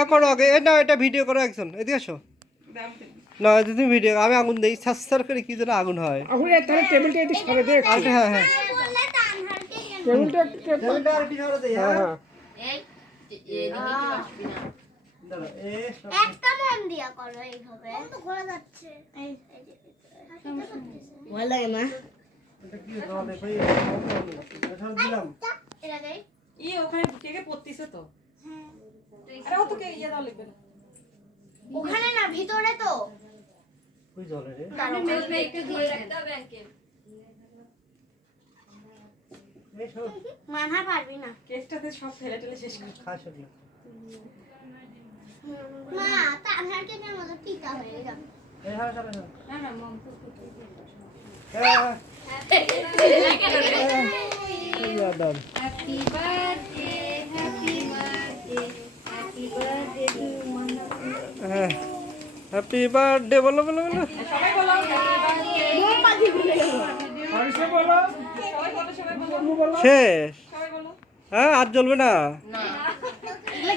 ইয়া করো আগে না এটা ভিডিও করো একজন এদিকে আসো না তুমি ভিডিও আমি আগুন দেই সার করে কি যেন আগুন হয় তাহলে টেবিলটা একটু সরে দে হ্যাঁ হ্যাঁ টেবিলটা আর কি সরে দেই হ্যাঁ একটা মন দিয়া করো এইভাবে তো ঘোরা যাচ্ছে এই ভালো লাগে না এটা কি হবে ভাই এটা দিলাম এর আগে ওখানে কেকে পড়তিছে তো আরে ও তো কে দাও লিখবে না ওখানে না ভিতরে তো কই জলে রে আপনি মেলবে একটু দিয়ে রাখতে হবে ব্যাংকে এই সব মানহা পারবি না কেকটাতে সব ফেলে টেলে শেষ কর খাস না মা তানহার কেকের মতো টিকা হয়ে যাবে এই হ্যাঁ চলে না না না মম তো ডান happy birthday happy birthday happy birthday to Manna হ্যাঁ হ্যাপি বার্থডে বলো বলো বলো সবাই বলো মোমবাতি ভুলে গেল আরিসে বলো সবাই বলো বলো শেষ সবাই বলো হ্যাঁ আর জ্বলবে না না